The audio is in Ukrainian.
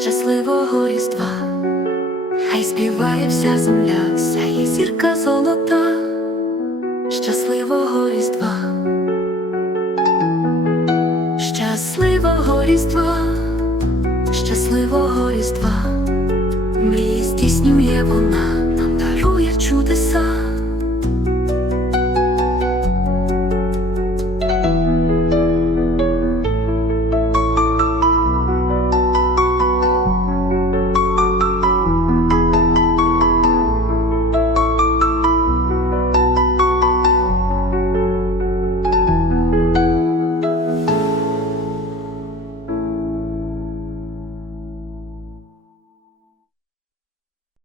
щасливого різдва, хай співає вся земля, вся її зірка золота, щасливого різдва, щасливого різдва, щасливого різдва, мрії здійснює вона.